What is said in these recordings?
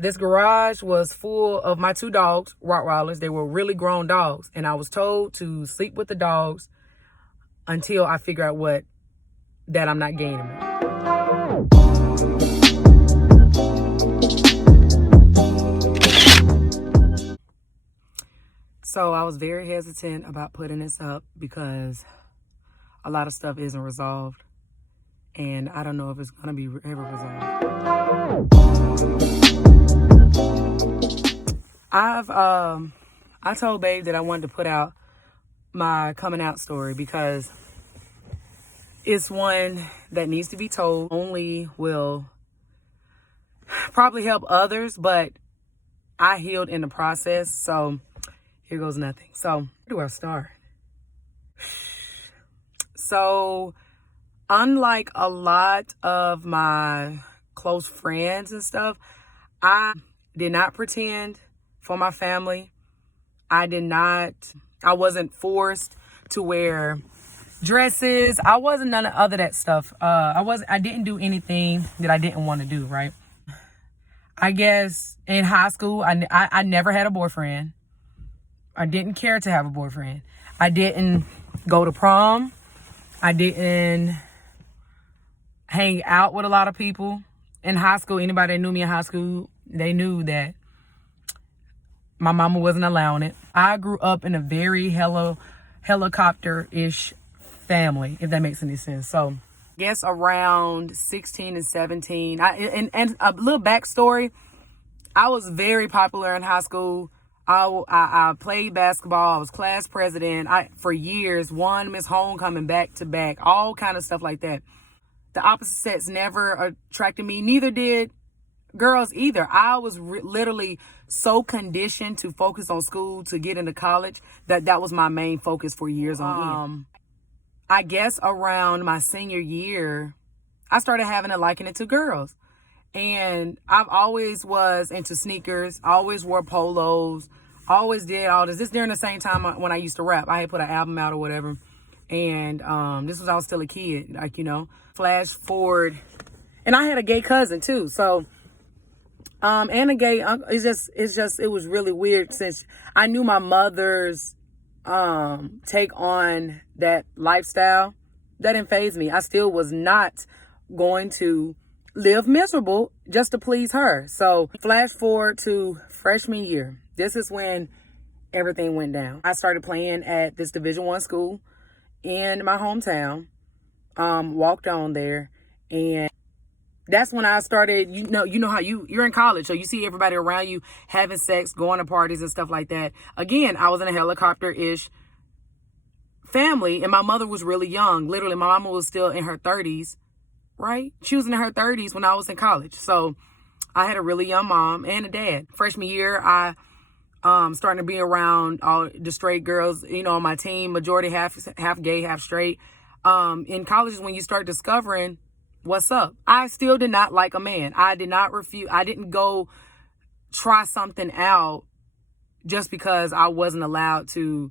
This garage was full of my 2 dogs, Rottweilers. They were really grown dogs. And I was told to sleep with the dogs until I figure out that I'm not gaining them. So I was very hesitant about putting this up because a lot of stuff isn't resolved. And I don't know if it's going to be ever resolved. I told Babe that I wanted to put out my coming out story because it's one that needs to be told. Only will probably help others, but I healed in the process. So here goes nothing. So where do I start? So unlike a lot of my close friends and stuff, I did not pretend for my family. I wasn't forced to wear dresses. I wasn't none of that stuff. I didn't do anything that I didn't want to do, right? I guess in high school, I never had a boyfriend. I didn't care to have a boyfriend. I didn't go to prom. I didn't hang out with a lot of people. In high school, anybody that knew me in high school, they knew that my mama wasn't allowing it. I grew up in a very helicopter-ish family, if that makes any sense. So I guess around 16 and 17, and a little backstory, I was very popular in high school. I played basketball. I was class president. For years, won Miss Homecoming back to back, all kind of stuff like that. The opposite sex never attracted me. Neither did girls either. I was literally so conditioned to focus on school to get into college that was my main focus for years on end. I guess around my senior year, I started having a liking to girls. And I've always was into sneakers. I always wore polos. Always did all this. This during the same time when I used to rap. I had put an album out or whatever. And this was I was still a kid. Flash forward. And I had a gay cousin too. So, and a gay uncle. It was really weird since I knew my mother's take on that lifestyle. That didn't faze me. I still was not going to live miserable just to please her. So flash forward to freshman year. This is when everything went down. I started playing at this Division I school in my hometown. Walked on there, and that's when I started. You know how you're in college, so you see everybody around you having sex, going to parties and stuff like that. Again, I was in a helicopter-ish family, and my mother was really young. Literally, my mama was still in her 30s. Right? She was in her 30s when I was in college. So I had a really young mom and a dad. Freshman year, I starting to be around all the straight girls, on my team, majority half gay, half straight. In college is when you start discovering what's up. I still did not like a man. I did not refuse. I didn't go try something out just because I wasn't allowed to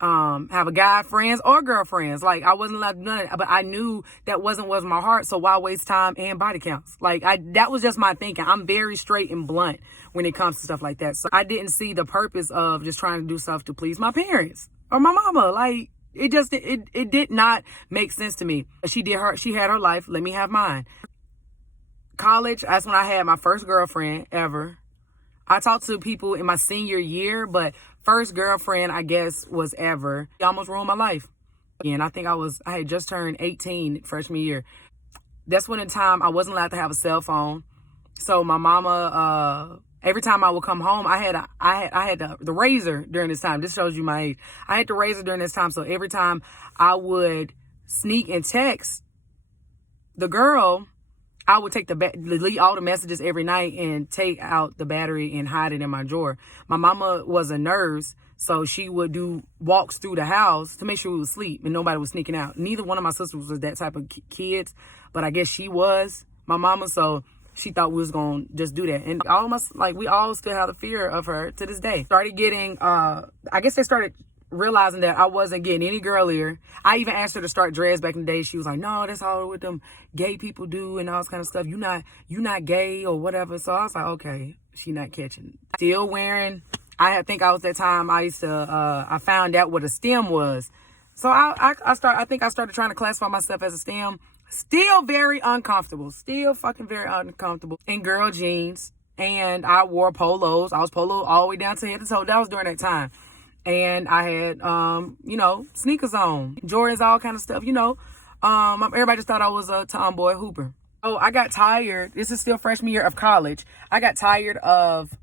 have a guy friends or girlfriends. I wasn't allowed to do none of that, but I knew that wasn't my heart. So why waste time and body counts? That was just my thinking. I'm very straight and blunt when it comes to stuff like that. So I didn't see the purpose of just trying to do stuff to please my parents or my mama. It did not make sense to me. She had her life. Let me have mine. College, that's when I had my first girlfriend ever. I talked to people in my senior year, but first girlfriend, I guess, was ever. She almost ruined my life. And I think I had just turned 18 freshman year. That's when in time I wasn't allowed to have a cell phone. So my mama, every time I would come home, I had the razor during this time. This shows you my age. I had the razor during this time. So every time I sneak and text the girl, I would delete all the messages every night and take out the battery and hide it in my drawer. My mama was a nurse, so she would do walks through the house to make sure we was asleep and nobody was sneaking out. Neither one of my sisters was that type of kids, but I guess she was, my mama, so she thought we was going to just do that. And all of us, we all still have the fear of her to this day. Started getting, I guess they started realizing that I wasn't getting any girlier. I even asked her to start dreads back in the day. She was like, no, that's all what them gay people do and all this kind of stuff. You not gay or whatever. So I was like, okay, she not catching. Still wearing, I think I was that time I used to, I found out what a stem was. So I think I started trying to classify myself as a stem. Still very uncomfortable. Still fucking very uncomfortable. In girl jeans. And I wore polos. I was polo all the way down to head to toe. That was during that time. And I had, you know, sneakers on. Jordans, all kind of stuff, you know. Everybody just thought I was a tomboy hooper. Oh, I got tired. This is still freshman year of college. I got tired of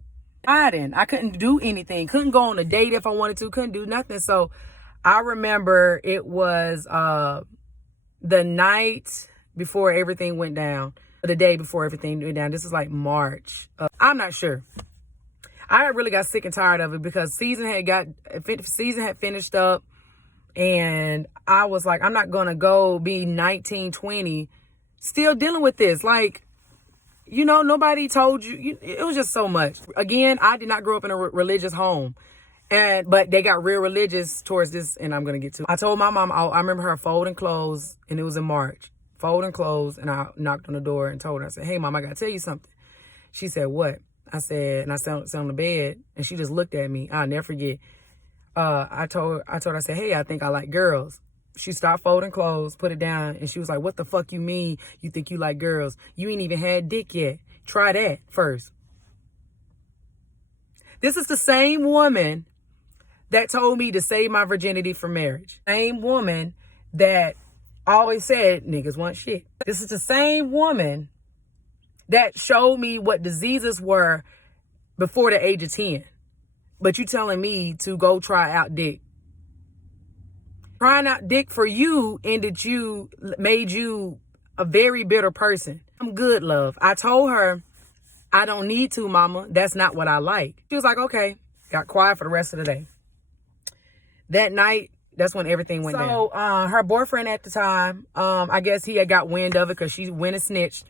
hiding. I couldn't do anything. Couldn't go on a date if I wanted to. Couldn't do nothing. So I remember it was the night before everything went down. The day before everything went down. This is like March. I'm not sure. I really got sick and tired of it because season had finished up, and I was like, I'm not gonna go be 19, 20, still dealing with this. Like, you know, nobody told you. It was just so much. Again, I did not grow up in a religious home, but they got real religious towards this, and I'm gonna get to it. I told my mom. I remember her folding clothes, and it was in March. Folding clothes, and I knocked on the door and told her, I said, hey, Mom, I got to tell you something. She said, what? I said, and I sat on the bed, and she just looked at me. I'll never forget. I told her, I said, hey, I think I like girls. She stopped folding clothes, put it down, and she was like, what the fuck you mean you think you like girls? You ain't even had dick yet. Try that first. This is the same woman that told me to save my virginity for marriage. Same woman that always said niggas want shit. This is the same woman that showed me what diseases were before the age of 10. But you telling me to go try out dick. Trying out dick for you made you a very bitter person. I'm good, love. I told her, I don't need to, mama. That's not what I like. She was like, okay. Got quiet for the rest of the day. That night, that's when everything went down. So, her boyfriend at the time, I guess he had got wind of it because she went and snitched.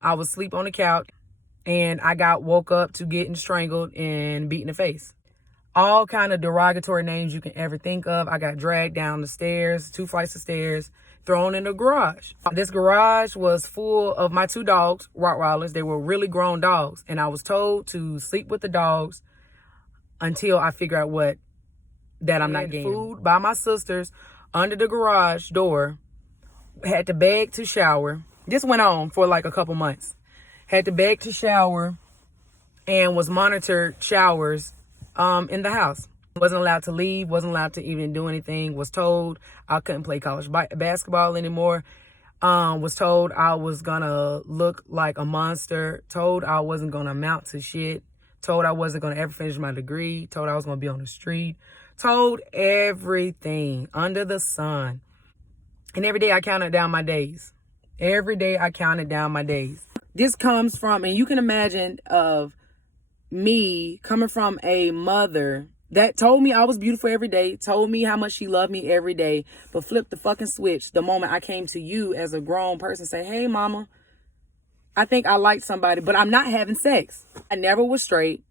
I was asleep on the couch, and I got woke up to getting strangled and beat in the face. All kind of derogatory names you can ever think of. I got dragged down the stairs, 2 flights of stairs, thrown in the garage. This garage was full of my 2 dogs, Rottweilers. They were really grown dogs, and I was told to sleep with the dogs until I figure out what that I'm not getting. Food by my sisters under the garage door. Had to beg to shower. This went on for like a couple months. Had to beg to shower and was monitored showers in the house. Wasn't allowed to leave. Wasn't allowed to even do anything. Was told I couldn't play college basketball anymore. Was told I was gonna look like a monster. Told I wasn't gonna amount to shit. Told I wasn't gonna ever finish my degree. Told I was gonna be on the street. Told everything under the sun. And every day I counted down my days. Every day I counted down my days. This comes from, and you can imagine of me coming from a mother that told me I was beautiful every day, told me how much she loved me every day, but flipped the fucking switch the moment I came to you as a grown person, say, hey, mama, I think I like somebody, but I'm not having sex. I never was straight.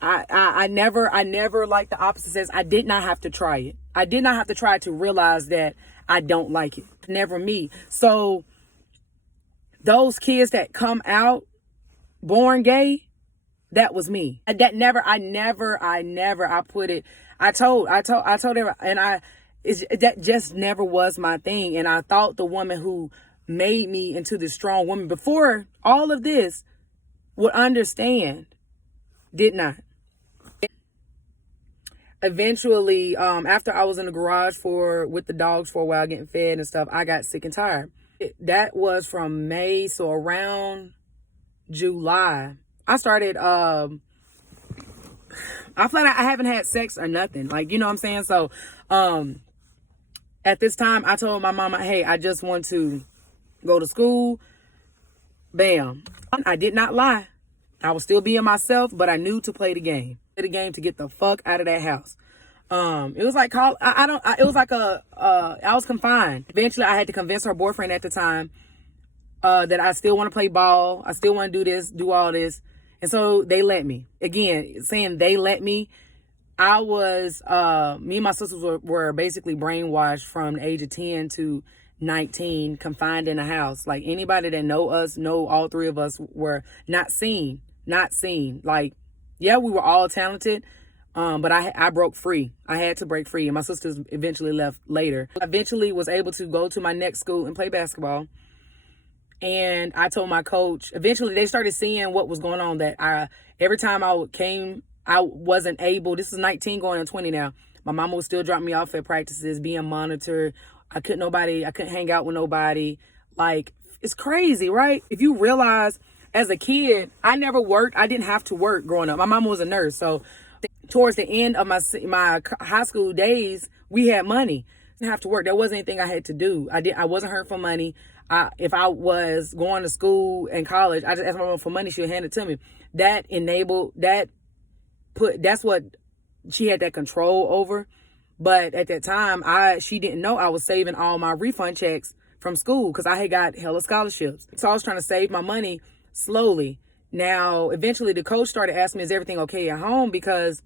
I never like the opposite sex. I did not have to try it. I did not have to try to realize that I don't like it. Never me. So those kids that come out born gay, that was me. I told her, and that just never was my thing. And I thought the woman who made me into this strong woman before all of this would understand. Did not. Eventually, after I was in the garage with the dogs for a while getting fed and stuff, I got sick and tired. That was from May, so around July, I started, I feel like I haven't had sex or nothing. Like, you know what I'm saying? So, at this time, I told my mama, hey, I just want to go to school. Bam. I did not lie. I was still being myself, but I knew to play the game. Play the game to get the fuck out of that house. It was like, it was like I was confined. Eventually, I had to convince her boyfriend at the time that I still want to play ball. I still want to do this, do all this. And so they let me. Again, saying they let me, I was, me and my sisters were basically brainwashed from the age of 10 to 19, confined in a house. Like, anybody that know us, know all three of us were not seen. Like, yeah, we were all talented, but I broke free. I had to break free, and my sisters eventually left later. I eventually was able to go to my next school and play basketball. And I told my coach, eventually they started seeing what was going on, that every time I wasn't able, this is 19 going on 20 now. My mama would still drop me off at practices, being monitored. I couldn't hang out with nobody. Like, it's crazy, right? If you realize, as a kid, I never worked. I didn't have to work growing up. My mama was a nurse. So towards the end of my high school days, we had money. I didn't have to work. There wasn't anything I had to do. I wasn't hurt for money. If I was going to school and college, I just asked my mom for money. She'll hand it to me. That's what she had that control over. But at that time, she didn't know I was saving all my refund checks from school, because I had got hella scholarships. So I was trying to save my money slowly. Now, eventually the coach started asking me, is everything okay at home? Because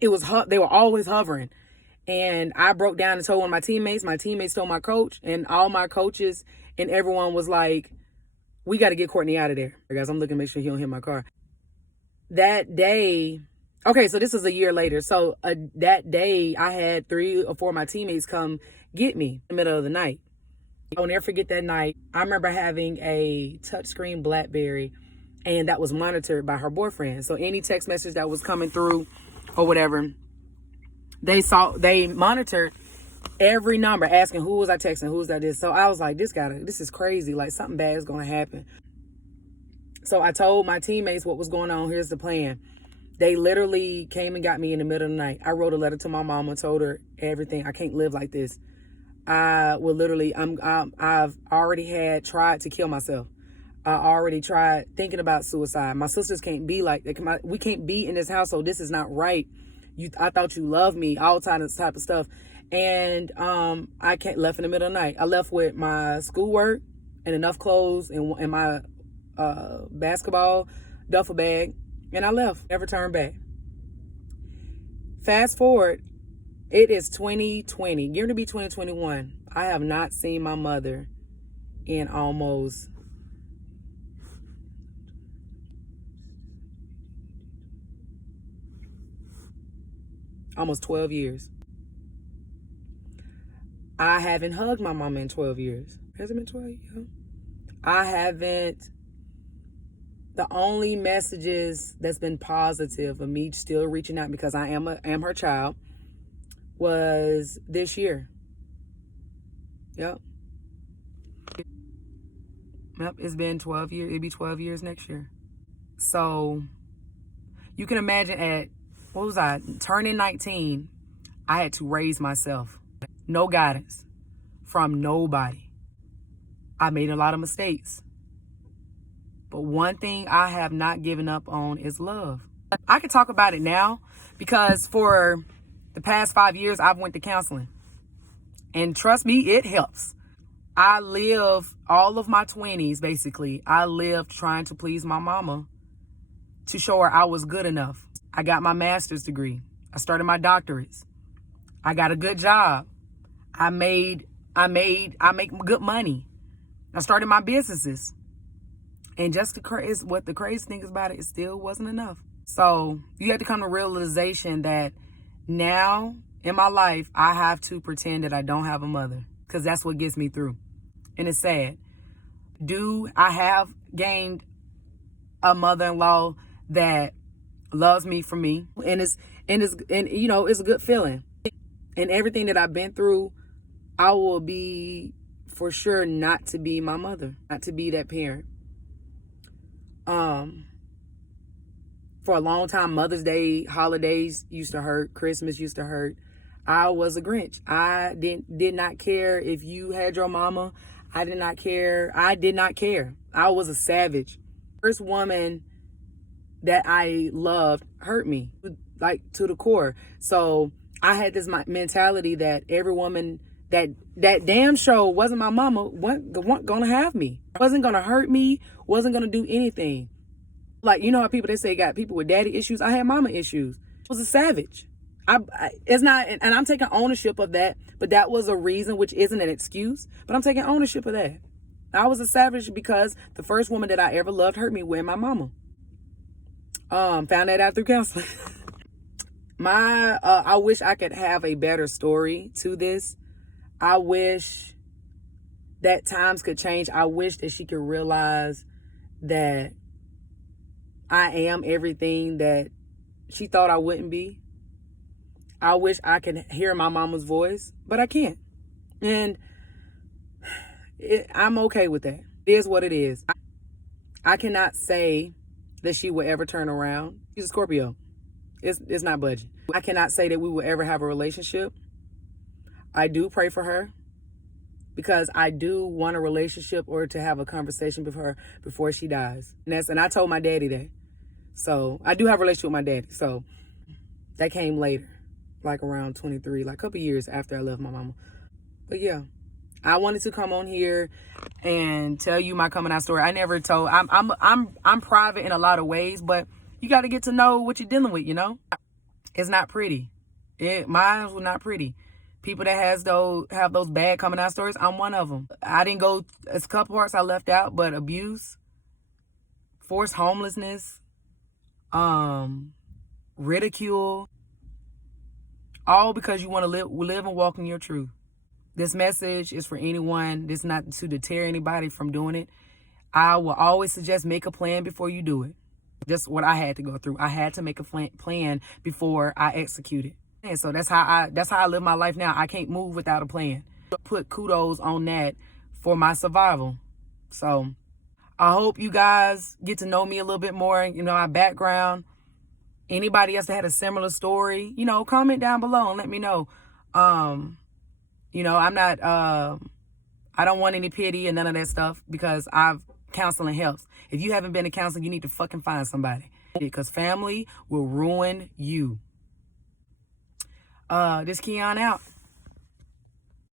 they were always hovering. And I broke down and told one of my teammates told my coach, and all my coaches and everyone was like, we got to get Courtney out of there. Guys, I'm looking to make sure he don't hit my car. That day, okay, so this is a year later. So that day, I had 3 or 4 of my teammates come get me in the middle of the night. I'll never forget that night. I remember having a touchscreen BlackBerry, and that was monitored by her boyfriend. So any text message that was coming through or whatever, they monitored every number, asking who was I texting, who was I this. So I was like, this is crazy. Like, something bad is going to happen. So I told my teammates what was going on. Here's the plan. They literally came and got me in the middle of the night. I wrote a letter to my mama, told her everything. I can't live like this. I've already tried to kill myself. I already tried thinking about suicide. My sisters can't be like that. We can't be in this household. This is not right. I thought you loved me, all type of stuff. And I left in the middle of the night. I left with my schoolwork and enough clothes and my basketball duffel bag, and I left. Never turned back. Fast forward, it is 2020, getting to be 2021. I have not seen my mother in almost almost 12 years. I haven't hugged my mama in 12 years. Has it been 12 years? I haven't. The only messages that's been positive of me still reaching out, because I am her child, was this year. Yep, it's been 12 years. It'll be 12 years next year. So you can imagine, what was I? Turning 19, I had to raise myself. No guidance from nobody. I made a lot of mistakes. But one thing I have not given up on is love. I can talk about it now because for the past 5 years, I've went to counseling. And trust me, it helps. I lived all of my 20s, basically. I lived trying to please my mama to show her I was good enough. I got my master's degree. I started my doctorates. I got a good job. I make good money. I started my businesses. And just the crazy thing about it still wasn't enough. So you have to come to realization that now in my life, I have to pretend that I don't have a mother, because that's what gets me through. And it's sad. I have gained a mother-in-law that loves me for me, and it's a good feeling. And everything that I've been through, I will be for sure not to be my mother, not to be that parent. For a long time, Mother's Day, holidays used to hurt. Christmas used to hurt. I was a Grinch. I did not care if you had your mama. I did not care. I was a savage. First woman that I loved hurt me, like, to the core. So I had this mentality that every woman that damn show wasn't my mama wasn't gonna have me, wasn't gonna hurt me, wasn't gonna do anything. Like, you know how people, they say got people with daddy issues? I had mama issues. was a savage. It's not, and I'm taking ownership of that, but that was a reason, which isn't an excuse, but I'm taking ownership of that. I was a savage because the first woman that I ever loved hurt me with my mama. Found that out through counseling. I wish I could have a better story to this. I wish that times could change. I wish that she could realize that I am everything that she thought I wouldn't be. I wish I could hear my mama's voice, but I can't. And I'm okay with that. It is what it is. I cannot say that she will ever turn around. She's a Scorpio. It's not budging. I cannot say that we will ever have a relationship. I do pray for her because I do want a relationship or to have a conversation with her before she dies. And I told my daddy that. So I do have a relationship with my daddy. So that came later, like around 23, like a couple years after I left my mama. But yeah, I wanted to come on here and tell you my coming out story. I never told. I'm private in a lot of ways, but you got to get to know what you're dealing with. You know, it's not pretty. Mine was not pretty. People that have those bad coming out stories, I'm one of them. I didn't go. It's a couple parts I left out, but abuse, forced homelessness, ridicule, all because you want to live and walk in your truth. This message is for anyone. This is not to deter anybody from doing it. I will always suggest make a plan before you do it. Just what I had to go through. I had to make a plan before I execute it. And so that's how I live my life now. I can't move without a plan. Put kudos on that for my survival. So I hope you guys get to know me a little bit more, you know, my background. Anybody else that had a similar story, you know, comment down below and let me know. You know, I'm not, I don't want any pity and none of that stuff because counseling helps. If you haven't been to counseling, you need to fucking find somebody because family will ruin you. This Keon out.